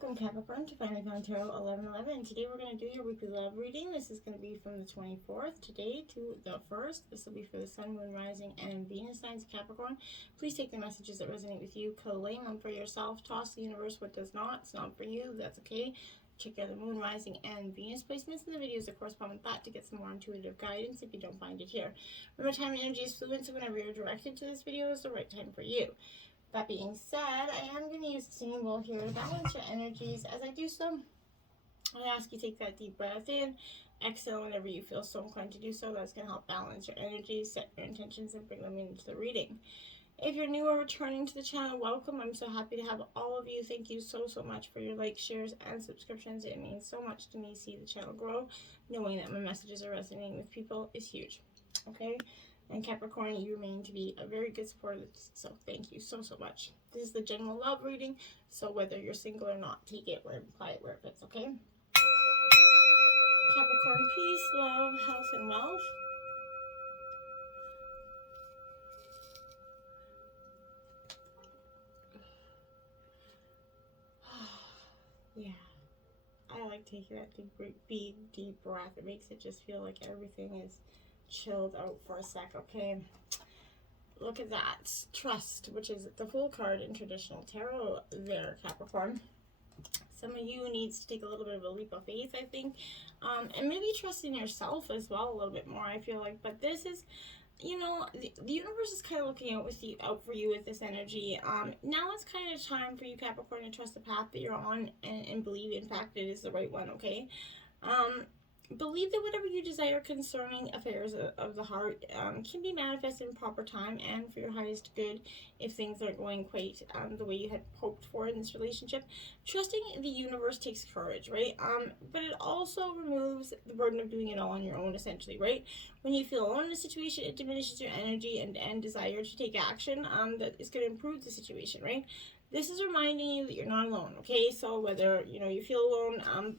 Welcome Capricorn to Finally Found Tarot 1111, and today we're going to do your weekly love reading. This is going to be from the 24th today to the 1st. This will be for the Sun, Moon, Rising, and Venus signs of Capricorn. Please take the messages that resonate with you, claim them for yourself, toss the universe what does not. It's not for you, that's okay. Check out the Moon, Rising, and Venus placements in the videos that correspond with that to get some more intuitive guidance if you don't find it here. Remember, time and energy is fluid, so whenever you're directed to this video is the right time for you. That being said, I am going to use the singing bowl here to balance your energies. As I do so, I ask you to take that deep breath in, exhale whenever you feel so inclined to do so. That's going to help balance your energies, set your intentions, and bring them into the reading. If you're new or returning to the channel, welcome. I'm so happy to have all of you. Thank you so much for your likes, shares, and subscriptions. It means so much to me to see the channel grow. Knowing that my messages are resonating with people is huge. Okay? And Capricorn, you remain to be a very good supporter, so thank you so much. This is the general love reading, so whether you're single or not, take it where apply it where it fits, okay? Capricorn, peace, love, health, and wealth. Yeah, I like taking that deep breath. It makes it just feel like everything is chilled out for a sec, okay? Look at that. Trust, which is the Fool card in traditional tarot there, Capricorn. Some of you needs to take a little bit of a leap of faith, I think. And maybe trust in yourself as well a little bit more, I feel like. But this is, you know, the universe is kind of looking out for you with this energy. Now it's kind of time for you, Capricorn, to trust the path that you're on and believe, in fact, it is the right one, okay? Believe that whatever you desire concerning affairs of the heart can be manifested in proper time and for your highest good if things aren't going quite the way you had hoped for in this relationship. Trusting the universe takes courage, right? But it also removes the burden of doing it all on your own, essentially, right? When you feel alone in a situation, it diminishes your energy and desire to take action that is going to improve the situation, right? This is reminding you that you're not alone, okay? So whether, you know, you feel alone,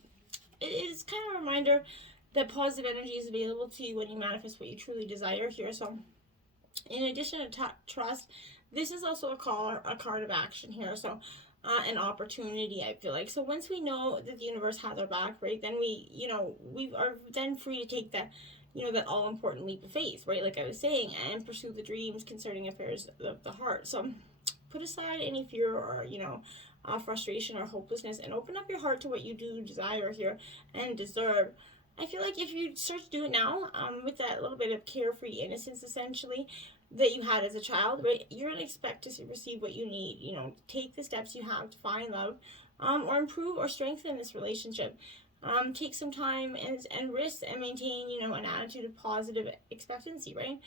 it is kind of a reminder that positive energy is available to you when you manifest what you truly desire here. So in addition to trust, this is also a card of action here. So an opportunity, I feel like. So once we know that the universe has our back, right, then we are then free to take that, that all important leap of faith, right, like I was saying, and pursue the dreams concerning affairs of the heart. So put aside any fear or, frustration or hopelessness and open up your heart to what you do desire here and deserve. I feel like if you start to do it now, with that little bit of carefree innocence, essentially, that you had as a child, right, you're going to expect to receive what you need. Take the steps you have to find love, or improve or strengthen this relationship. Take some time and risk and maintain, an attitude of positive expectancy, right?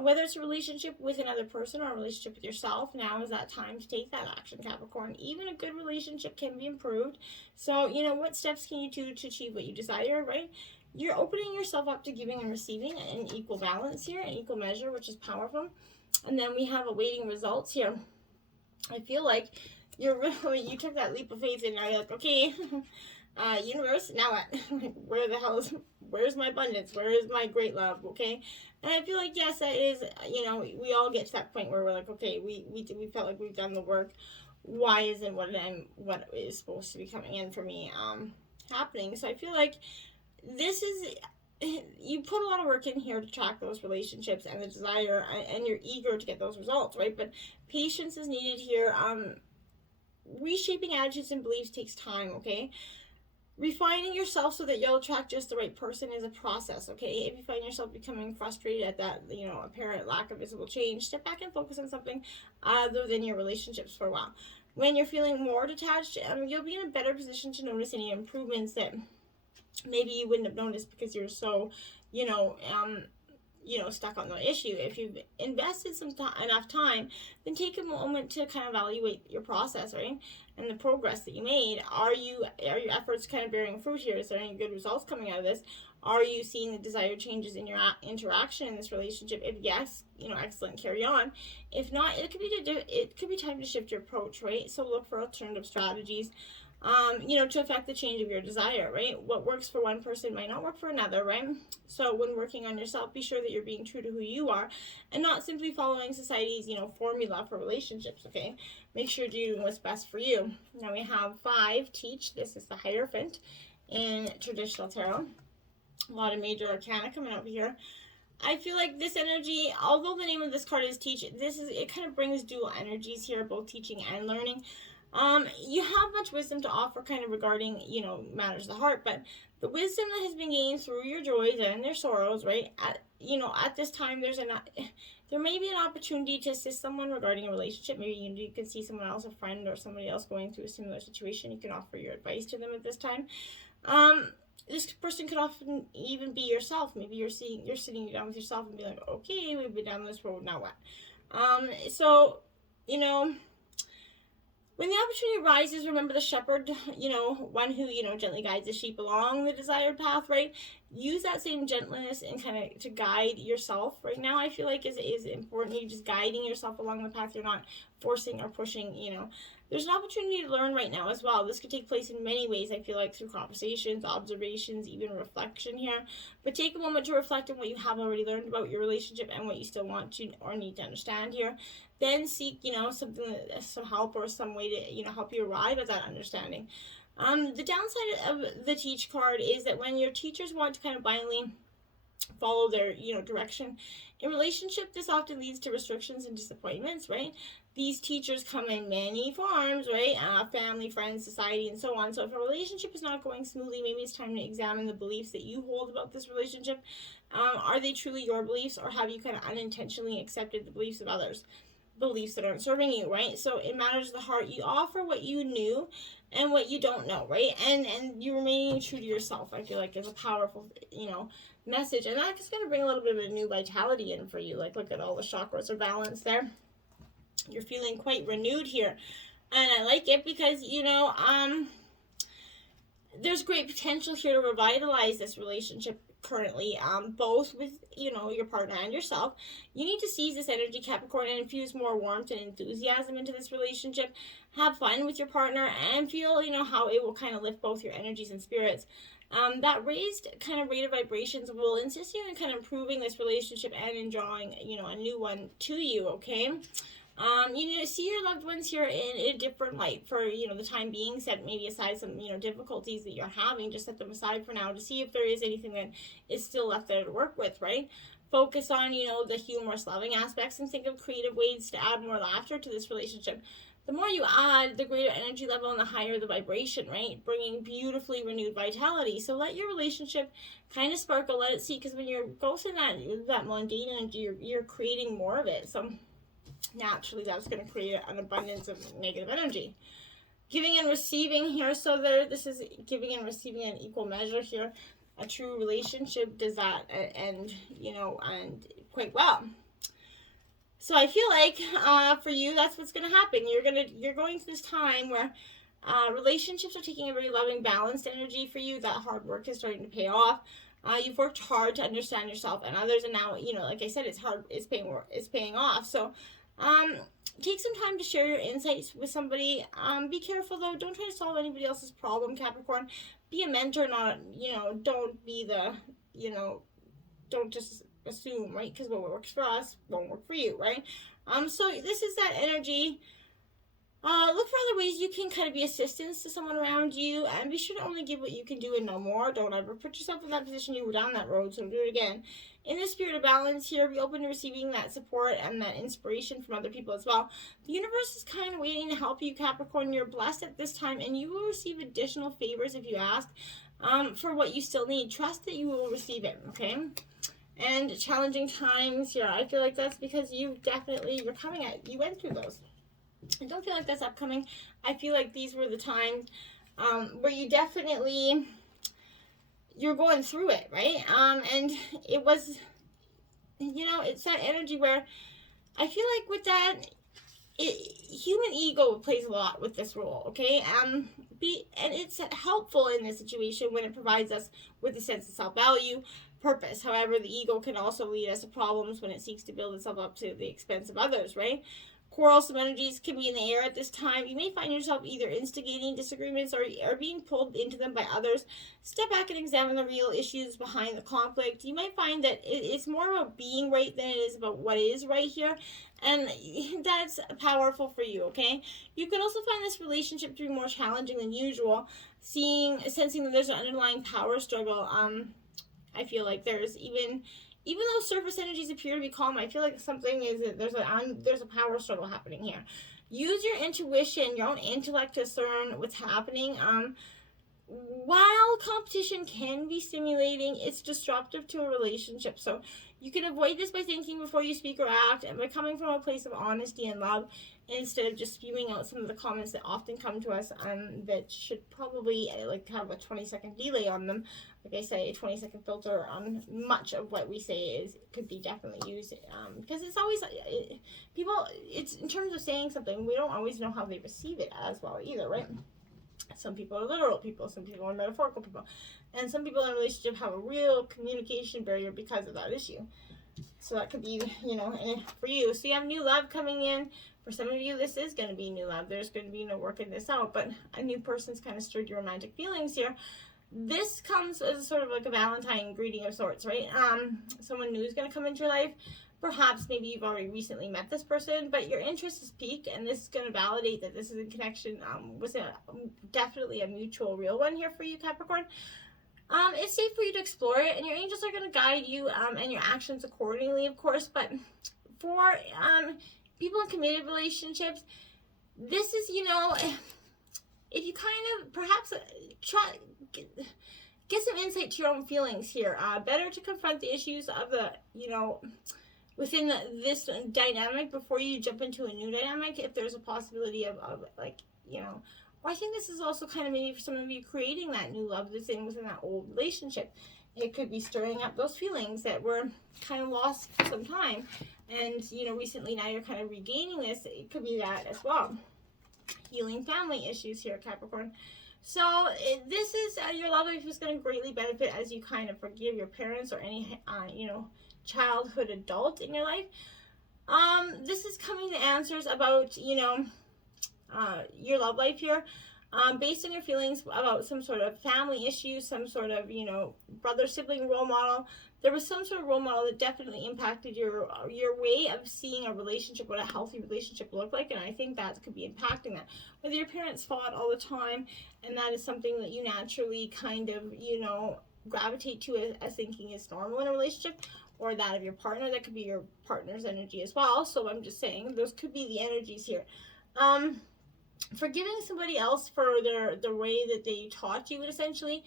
Whether it's a relationship with another person or a relationship with yourself, now is that time to take that action, Capricorn. Even a good relationship can be improved. So, what steps can you do to achieve what you desire, right? You're opening yourself up to giving and receiving in equal balance here, in equal measure, which is powerful. And then we have awaiting results here. I feel like you took that leap of faith and now you're like, okay, universe, now what? Where's my abundance? Where is my great love? Okay. And I feel like, yes, that is, we all get to that point where we're like, okay, we felt like we've done the work. Why isn't what is supposed to be coming in for me happening? So I feel like this is, you put a lot of work in here to track those relationships and the desire, and you're eager to get those results, right? But patience is needed here. Reshaping attitudes and beliefs takes time, okay? Refining yourself so that you'll attract just the right person is a process, okay? If you find yourself becoming frustrated at that, apparent lack of visible change, step back and focus on something other than your relationships for a while. When you're feeling more detached, you'll be in a better position to notice any improvements that maybe you wouldn't have noticed because you're so, stuck on the issue. If you've invested enough time, then take a moment to kind of evaluate your process, right? And the progress that you made. Are your efforts kind of bearing fruit here? Is there any good results coming out of this? Are you seeing the desired changes in your interaction in this relationship? If yes, excellent, carry on. If not, it could be time to shift your approach, right? So look for alternative strategies. to affect the change of your desire, right? What works for one person might not work for another, right? So when working on yourself, be sure that you're being true to who you are and not simply following society's, formula for relationships, okay? Make sure you're doing what's best for you. Now we have 5, Teach. This is the Hierophant in traditional tarot. A lot of major arcana coming up here. I feel like this energy, although the name of this card is Teach, it kind of brings dual energies here, both teaching and learning. You have much wisdom to offer kind of regarding, matters of the heart, but the wisdom that has been gained through your joys and their sorrows, right? At this time, there may be an opportunity to assist someone regarding a relationship. Maybe you can see someone else, a friend or somebody else going through a similar situation. You can offer your advice to them at this time. This person could often even be yourself. Maybe you're sitting down with yourself and be like, okay, we've been down this road, now what? When the opportunity arises, remember the shepherd, one who, gently guides the sheep along the desired path, right? Use that same gentleness and kind of to guide yourself right now, I feel like is important. You're just guiding yourself along the path. You're not forcing or pushing, There's an opportunity to learn right now as well. This could take place in many ways, I feel like, through conversations, observations, even reflection here. But take a moment to reflect on what you have already learned about your relationship and what you still want to or need to understand here. Then seek, some help or some way to, help you arrive at that understanding. The downside of the Teach card is that when your teachers want to kind of blindly follow their, direction in relationship, this often leads to restrictions and disappointments, right? These teachers come in many forms, right? Family, friends, society, and so on. So if a relationship is not going smoothly, maybe it's time to examine the beliefs that you hold about this relationship. Are they truly your beliefs, or have you kind of unintentionally accepted the beliefs of others? Beliefs that aren't serving you, right? So in matters of the heart, you offer what you knew and what you don't know, right? And you remaining true to yourself, I feel like, is a powerful, message. And that's going to bring a little bit of a new vitality in for you. Like, look at all the chakras are balanced there. You're feeling quite renewed here. And I like it because, there's great potential here to revitalize this relationship currently, both with, your partner and yourself. You need to seize this energy, Capricorn, and infuse more warmth and enthusiasm into this relationship. Have fun with your partner and feel, how it will kind of lift both your energies and spirits. That raised kind of rate of vibrations will insist you in kind of improving this relationship and in drawing, a new one to you, okay? See your loved ones here in a different light for, the time being. Set maybe aside some, difficulties that you're having. Just set them aside for now to see if there is anything that is still left there to work with, right? Focus on, the humorous, loving aspects and think of creative ways to add more laughter to this relationship. The more you add, the greater energy level and the higher the vibration, right? Bringing beautifully renewed vitality. So let your relationship kind of sparkle, let it see, because when you're ghosting that mundane energy, you're creating more of it. So naturally, that's going to create an abundance of negative energy. Giving and receiving here. So this is giving and receiving in equal measure here. A true relationship does that and quite well. So I feel like for you, that's what's going to happen. You're going through this time where relationships are taking a very loving, balanced energy for you. That hard work is starting to pay off. You've worked hard to understand yourself and others, and now, like I said, it's paying off. So take some time to share your insights with somebody. Be careful though. Don't try to solve anybody else's problem, Capricorn. Be a mentor, not, don't be the, don't just assume, right? Because what works for us won't work for you, right? So this is that energy. Look for other ways you can kind of be assistance to someone around you, and be sure to only give what you can do and no more. Don't ever put yourself in that position. You were down that road, so don't do it again. In the spirit of balance here, be open to receiving that support and that inspiration from other people as well. The universe is kind of waiting to help you, Capricorn. You're blessed at this time, and you will receive additional favors if you ask for what you still need. Trust that you will receive it, okay? And challenging times here, I feel like that's because you went through those. I don't feel like that's upcoming. I feel like these were the times where you're going through it, right? And it was, it's that energy where I feel like with that, human ego plays a lot with this role, okay? And it's helpful in this situation when it provides us with a sense of self-value, purpose. However, the ego can also lead us to problems when it seeks to build itself up to the expense of others, right? Quarrelsome energies can be in the air at this time. You may find yourself either instigating disagreements or being pulled into them by others. Step back and examine the real issues behind the conflict. You might find that it's more about being right than it is about what is right here. And that's powerful for you, okay? You could also find this relationship to be more challenging than usual. Sensing that there's an underlying power struggle. I feel like there's even though surface energies appear to be calm, I feel like something is that there's a power struggle happening here. Use your intuition, your own intellect to discern what's happening. While competition can be stimulating, it's disruptive to a relationship. So you can avoid this by thinking before you speak or act, and by coming from a place of honesty and love, instead of just spewing out some of the comments that often come to us that should probably like have a 20-second delay on them. Like I say, a 20-second filter on much of what we say could be definitely used, because it's always it's in terms of saying something, we don't always know how they receive it as well either, right? Some people are literal people, some people are metaphorical people, and some people in a relationship have a real communication barrier because of that issue. So that could be, for you. So you have new love coming in. For some of you, this is going to be new love. There's going to be no working this out, but a new person's kind of stirred your romantic feelings here. This comes as sort of like a Valentine greeting of sorts, right? Someone new is going to come into your life. Perhaps maybe you've already recently met this person, but your interest is piqued, and this is going to validate that this is in connection with definitely a mutual real one here for you, Capricorn. It's safe for you to explore it, and your angels are going to guide you and your actions accordingly, of course. But for people in committed relationships, this is, if you kind of perhaps try get some insight to your own feelings here. Better to confront the issues of the, within this dynamic before you jump into a new dynamic, if there's a possibility of like, or I think this is also kind of maybe for some of you creating that new love that's within that old relationship. It could be stirring up those feelings that were kind of lost for some time. And, recently now you're kind of regaining this. It could be that as well. Healing family issues here, Capricorn. So this is, your love life is going to greatly benefit as you kind of forgive your parents or any, childhood adult in your life. This is coming to answers about, your love life here. Based on your feelings about some sort of family issue, some sort of, brother, sibling role model. There was some sort of role model that definitely impacted your way of seeing a relationship, what a healthy relationship looked like, and I think that could be impacting that. Whether your parents fought all the time, and that is something that you naturally kind of, gravitate to as thinking is normal in a relationship, or that of your partner, that could be your partner's energy as well. So I'm just saying, those could be the energies here. Forgiving somebody else for the way that they taught you, essentially,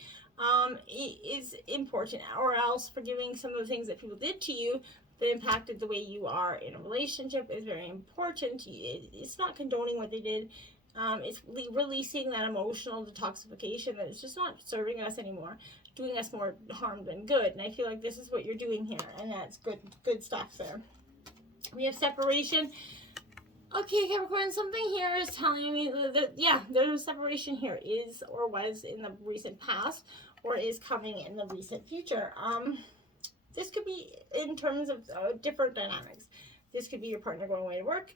is important, or else forgiving some of the things that people did to you that impacted the way you are in a relationship is very important. It's not condoning what they did. It's releasing that emotional detoxification that is just not serving us anymore, doing us more harm than good. And I feel like this is what you're doing here, and that's good stuff there. We have separation. Okay, Capricorn, something here is telling me that, yeah, there's a separation here, is or was in the recent past, or is coming in the recent future. This could be in terms of different dynamics. This could be your partner going away to work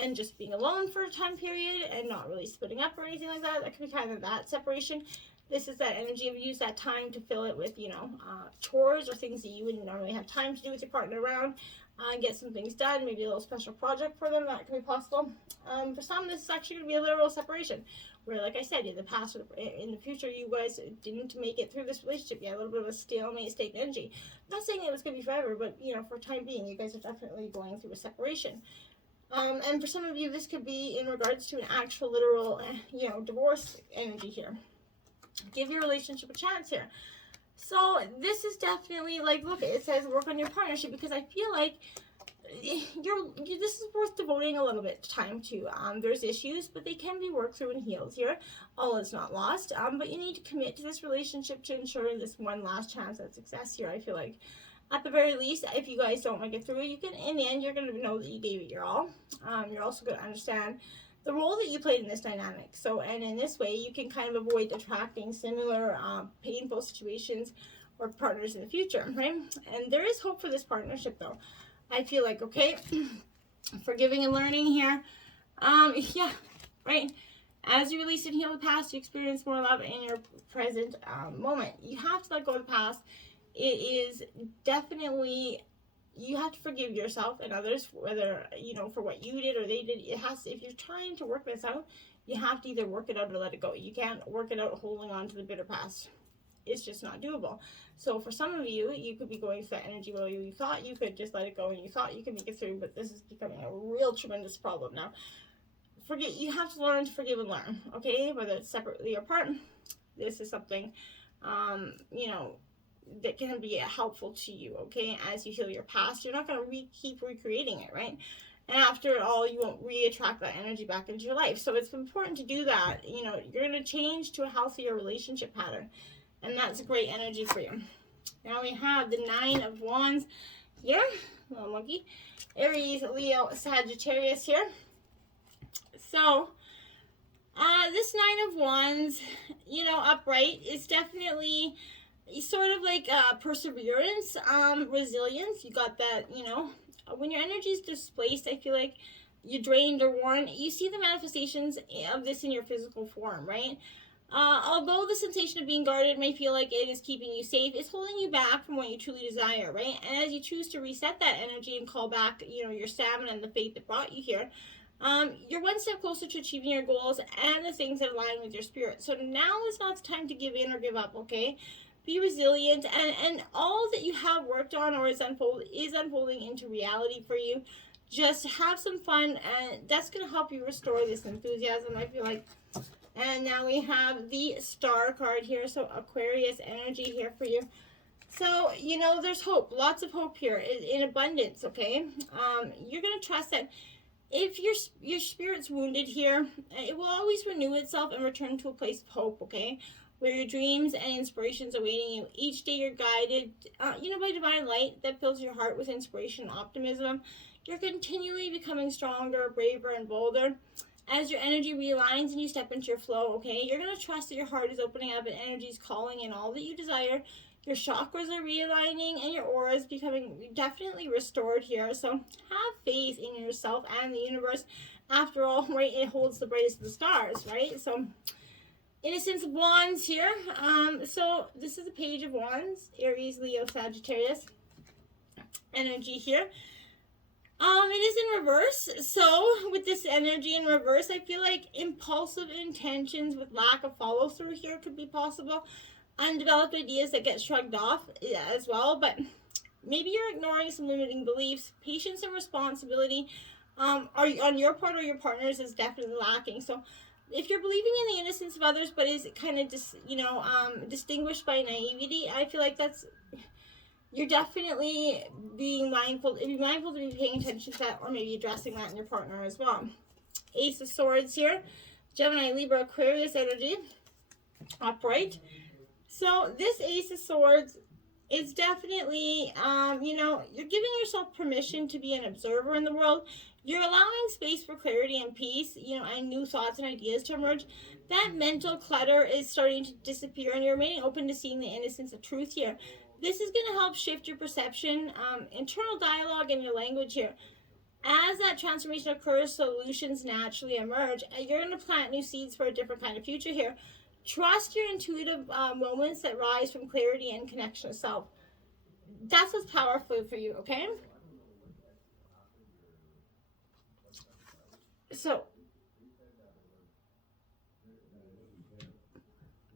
and just being alone for a time period and not really splitting up or anything like that. That could be kind of that separation. This is that energy of use that time to fill it with, chores or things that you wouldn't normally have time to do with your partner around. Get some things done, maybe a little special project for them, that could be possible. For some, this is actually going to be a literal separation, where, like I said, in the past or in the future, you guys didn't make it through this relationship. You had a little bit of a stalemate energy. I'm not saying it was going to be forever, but, for the time being, you guys are definitely going through a separation. And for some of you, this could be in regards to an actual literal, divorce energy here. Give your relationship a chance here. So this is definitely like, look, it says work on your partnership, because I feel like this is worth devoting a little bit of time to. There's issues, but they can be worked through and healed here. All is not lost, but you need to commit to this relationship to ensure this one last chance at success here. I feel like at the very least, if you guys don't make it through, you can, in the end, you're going to know that you gave it your all. You're also going to understand the role that you played in this dynamic. So, and in this way, you can kind of avoid attracting similar painful situations or partners in the future, right? And there is hope for this partnership, though. I feel like, okay, Forgiving and learning here. Yeah, right. As you release and heal the past, you experience more love in your present moment. You have to let go of the past. It is definitely, you have to forgive yourself and others, whether, you know, for what you did or they did. It has to, if you're trying to work this out, you have to either work it out or let it go. You can't work it out holding on to the bitter past. It's just not doable. So for some of you, you could be going through that energy where you thought you could just let it go and you thought you could make it through, but this is becoming a real tremendous problem now. You have to learn to forgive and learn, okay? Whether it's separately or apart, this is something, you know, that can be helpful to you, okay? As you heal your past, you're not going to keep recreating it, right? And after all, you won't re-attract that energy back into your life. So it's important to do that. You know, you're going to change to a healthier relationship pattern. And that's great energy for you. Now we have the Nine of Wands here. Little monkey. Aries, Leo, Sagittarius here. So, this Nine of Wands, you know, upright is definitely sort of like perseverance, resilience. You got that, you know, when your energy is displaced, I feel like you're drained or worn. You see the manifestations of this in your physical form, right? Although the sensation of being guarded may feel like it is keeping you safe, it's holding you back from what you truly desire, right? And as you choose to reset that energy and call back, you know, your stamina and the faith that brought you here, you're one step closer to achieving your goals and the things that align with your spirit. So now is not the time to give in or give up, okay? Be resilient, and all that you have worked on or is unfolding into reality for you. Just have some fun, and that's going to help you restore this enthusiasm, I feel like. And now we have the Star card here, so Aquarius energy here for you. So, you know, there's hope, lots of hope here in abundance, okay? You're going to trust that if your spirit's wounded here, it will always renew itself and return to a place of hope, okay? Where your dreams and inspirations are awaiting you. Each day you're guided, you know, by divine light that fills your heart with inspiration and optimism. You're continually becoming stronger, braver, and bolder. As your energy realigns and you step into your flow, okay? You're going to trust that your heart is opening up and energy is calling in all that you desire. Your chakras are realigning and your aura is becoming definitely restored here. So have faith in yourself and the universe. After all, right, it holds the brightest of the stars, right? So Innocence of Wands here. So this is a Page of Wands. Aries, Leo, Sagittarius energy here. It is in reverse. So with this energy in reverse, I feel like impulsive intentions with lack of follow through here could be possible. Undeveloped ideas that get shrugged off as well, but maybe you're ignoring some limiting beliefs. Patience and responsibility are on your part or your partner's is definitely lacking. So if you're believing in the innocence of others, but is kind of distinguished by naivety, I feel like you're definitely being mindful. Be mindful to be paying attention to that, or maybe addressing that in your partner as well. Ace of Swords here, Gemini, Libra, Aquarius energy, upright. So this Ace of Swords is definitely, you know, you're giving yourself permission to be an observer in the world. You're allowing space for clarity and peace, you know, and new thoughts and ideas to emerge. That mental clutter is starting to disappear, and you're remaining open to seeing the innocence of truth here. This is going to help shift your perception, internal dialogue, and your language here. As that transformation occurs, solutions naturally emerge. And you're going to plant new seeds for a different kind of future here. Trust your intuitive moments that rise from clarity and connection to self. That's what's powerful for you, okay? So,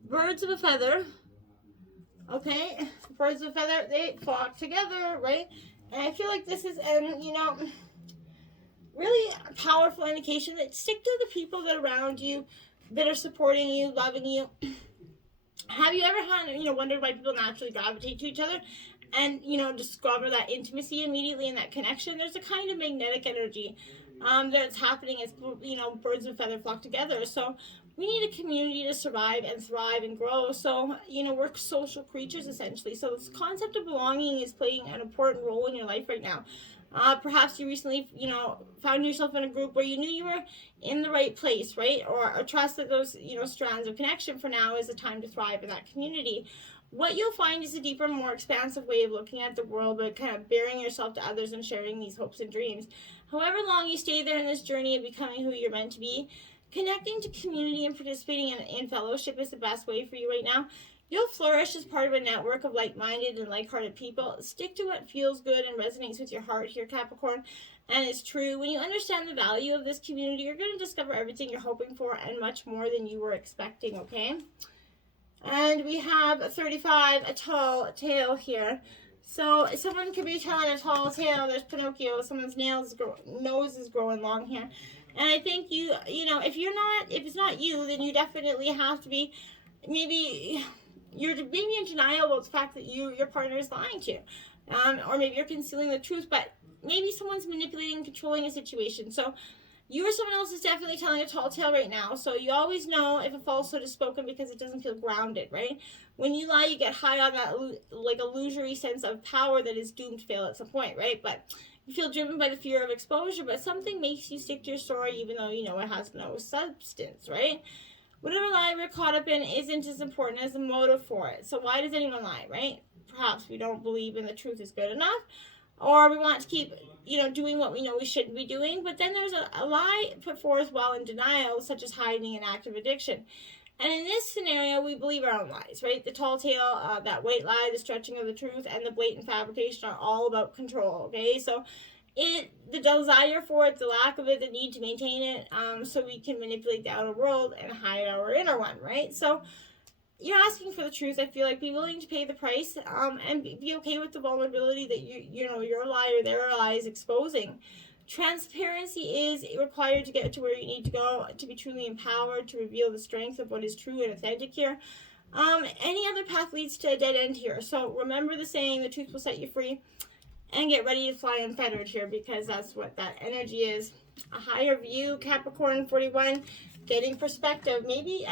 birds of a feather, okay? Birds of a feather, they flock together, right? And I feel like this is, you know, really a powerful indication that stick to the people that are around you, that are supporting you, loving you. Have you ever had, you know, wondered why people naturally gravitate to each other and, you know, discover that intimacy immediately and that connection? There's a kind of magnetic energy that's happening as, you know, birds of a feather flock together. So we need a community to survive and thrive and grow. So, you know, we're social creatures essentially. So this concept of belonging is playing an important role in your life right now. Perhaps you recently, you know, found yourself in a group where you knew you were in the right place, right? Or trust that those, you know, strands of connection for now is the time to thrive in that community. What you'll find is a deeper, more expansive way of looking at the world, but kind of bearing yourself to others and sharing these hopes and dreams. However long you stay there in this journey of becoming who you're meant to be, connecting to community and participating in fellowship is the best way for you right now. You'll flourish as part of a network of like-minded and like-hearted people. Stick to what feels good and resonates with your heart here, Capricorn, and it's true. When you understand the value of this community, you're going to discover everything you're hoping for and much more than you were expecting, okay? And we have a 35, a tall tale here. So someone could be telling a tall tale. There's Pinocchio. Someone's nose is growing long here. And I think you know, if it's not you, then you definitely have to be, maybe you're in denial about the fact that your partner is lying to you. Or maybe you're concealing the truth, but maybe someone's manipulating and controlling a situation. So you or someone else is definitely telling a tall tale right now. So you always know if a falsehood is spoken because it doesn't feel grounded, right? When you lie, you get high on that like illusory sense of power that is doomed to fail at some point, right? But you feel driven by the fear of exposure, but something makes you stick to your story even though you know it has no substance, right? Whatever lie we're caught up in isn't as important as the motive for it. So why does anyone lie, right? Perhaps we don't believe in the truth is good enough, or we want to keep, doing what we know we shouldn't be doing. But then there's a lie put forth while in denial, such as hiding an active addiction. And in this scenario, we believe our own lies, right? The tall tale, that white lie, the stretching of the truth, and the blatant fabrication are all about control, okay? So the desire for it, the lack of it, the need to maintain it, so we can manipulate the outer world and hide our inner one, right? So you're asking for the truth. I feel like be willing to pay the price, and be okay with the vulnerability that your lie or their lie is exposing. Transparency is required to get to where you need to go, to be truly empowered, to reveal the strength of what is true and authentic here. Any other path leads to a dead end here. So remember the saying, the truth will set you free, and get ready to fly unfettered here, because that's what that energy is. A higher view, Capricorn 41, getting perspective. Maybe,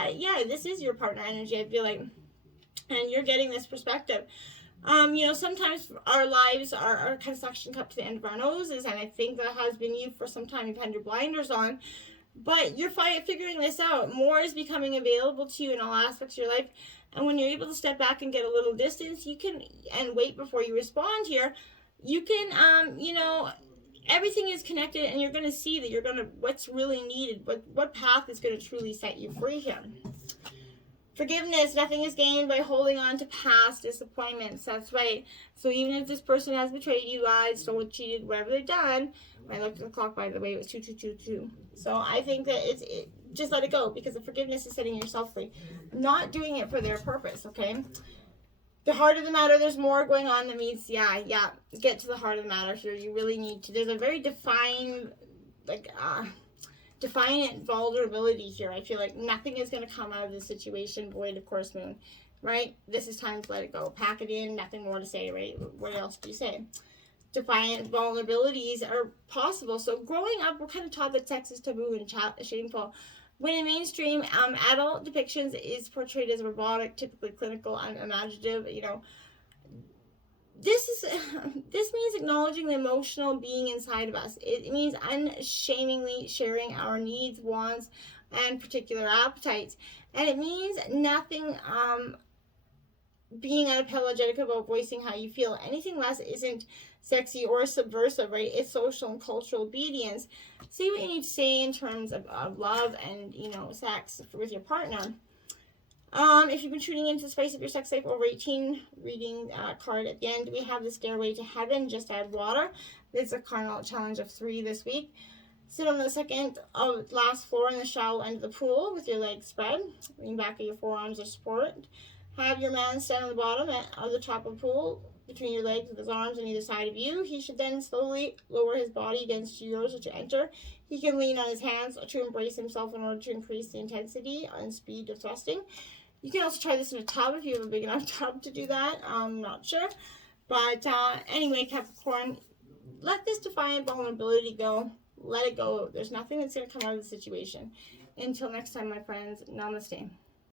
this is your partner energy, I feel like, and you're getting this perspective. Sometimes our lives are kind of suction cupped to the end of our noses, and I think that has been you for some time. You've had your blinders on, but you're figuring this out. More is becoming available to you in all aspects of your life, and when you're able to step back and get a little distance, you can, and wait before you respond here, you can, everything is connected, and you're going to see that what's really needed, what path is going to truly set you free here. Forgiveness, nothing is gained by holding on to past disappointments. That's right. So even if this person has betrayed you, lied, stole, cheated, whatever they've done, when I looked at the clock, by the way, it was 2222. So I think that just let it go, because the forgiveness is setting yourself free. Not doing it for their purpose, okay? The heart of the matter, there's more going on that means, get to the heart of the matter here. You really need to. There's a very defiant vulnerability here. I feel like nothing is going to come out of this situation void of course moon, right? This is time to let it go. Pack it in, nothing more to say, right? What else do you say? Defiant vulnerabilities are possible. So growing up, we're kind of taught that sex is taboo and shameful. When in mainstream adult depictions is portrayed as robotic, typically clinical, unimaginative, this means acknowledging the emotional being inside of us. It means unshamingly sharing our needs, wants, and particular appetites. And it means nothing being unapologetic about voicing how you feel. Anything less isn't sexy or subversive, right? It's social and cultural obedience. See what you need to say in terms of love and, sex with your partner. If you've been tuning into the Spice of Your Sex Life over 18 reading card at the end, we have the Stairway to Heaven, just add water. It's a carnal challenge of 3 this week. Sit on the second last floor in the shallow end of the pool with your legs spread. Lean back at your forearms are supported. Have your man stand on the bottom of the top of the pool between your legs with his arms on either side of you. He should then slowly lower his body against yours to enter. He can lean on his hands to embrace himself in order to increase the intensity and speed of thrusting. You can also try this in a tub if you have a big enough tub to do that. I'm not sure. But anyway, Capricorn, let this defiant vulnerability go. Let it go. There's nothing that's going to come out of the situation. Until next time, my friends, namaste.